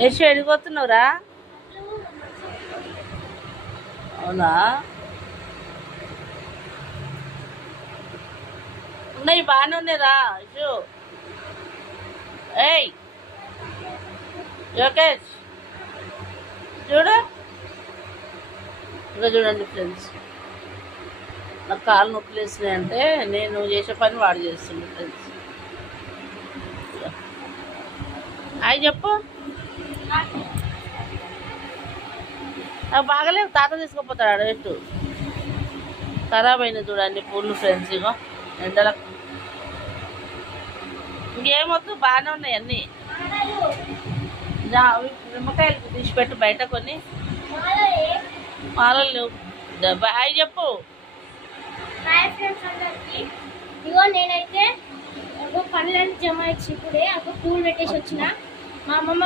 యశు ఎడిపోతున్నావురా? అవునా? ఉన్నాయి, బాగానే ఉన్నాయిరా యశు. ఏయ్ యోకేష్ చూడు, ఇంకా చూడండి ఫ్రెండ్స్, నాకు కాళ్ళు నొప్పులు వేసినాయంటే నేను చేసే పని వాడు చేస్తుండే ఫ్రెండ్స్. అవి చెప్పు, నాకు బాగలేవు, తాత తీసుకుపోతాడు ఎటు. ఖరాబ్ అయినా చూడండి పూలు ఫ్రెండ్స్, ఇగో ఎండలకు. ఇంకేమొద్దు, బాగానే ఉన్నాయి అన్నీ. నిమ్మకాయలు తీసిపెట్టు బయట కొన్ని. మాలలు లేవు. అవి చెప్పు. ఇగో నేనైతే పనులన్నీ జమ ఇచ్చి ఇప్పుడే పూలు పెట్టేసి వచ్చిన. మా అమ్మమ్మ